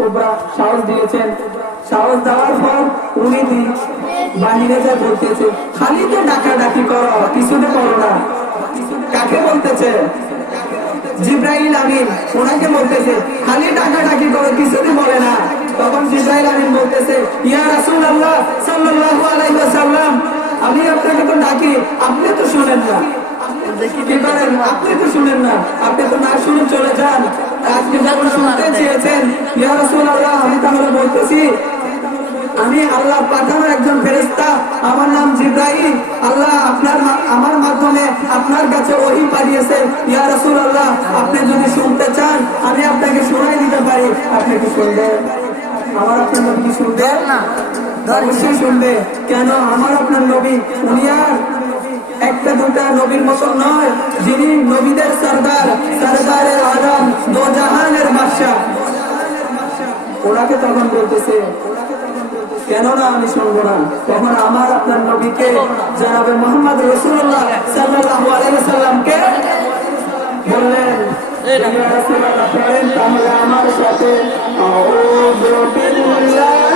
Cobra সাহস দিয়েছেন। সাহস দেওয়ার পর উনি বাহিরে যা বলতেছে, খালি তো ডাকাডাকি করো, কিছুতে করো না। কাকে বলতেছে? জিবরাইল আমিন ওনাকে বলতেছে খালি ডাকাডাকি করো, কিছুতে বলে না। তখন জিবরাইল আমিন বলতেছে, ইয়া রাসূলুল্লাহ সাল্লাল্লাহু আলাইহি ওয়াসাল্লাম, আমি আপনাকে তো ডাকি, আপনি তো শুনেন না। কি করেন? আপনি তো শুনেন না, আপনি তো না শুনে চলে যান। আজকে যখন শুনতে চেয়েছেন, ইয়া রাসূলুল্লাহ, আমি তাহলে বলতেছি, আমি আল্লাহ পাঠানো একজন ফেরেশতা, আমার নাম জিবরাইল। আল্লাহ আমার মাধ্যমে আপনার কাছে ওহী পাঠিয়েছে। ইয়া রাসূলুল্লাহ, আপনি যদি শুনতে চান আমি আপনাকে শোনাই দিতে পারি। আপনি কি শুনবেন? আমার আপনার নবী কি শুনবেন না? অবশ্যই শুনবে। কেন? আমার আপনার নবী উনি আর একটা দুটা নবীর মতো নয়, যিনি নবীদের সরদার, সরদারে আলম, দো জাহানের বাদশা। ওনাকে তখন বলতেছে, কেন না আমি শুনবো না? তখন আমার আপনার নবীকে, জনাবে মুহাম্মদ রাসূলুল্লাহ সাল্লাল্লাহু আলাইহি ওয়াসাল্লামকে বললেন, ইয়া রাসূলুল্লাহ, তাহলে আমার সাথে আউযু বিল্লাহ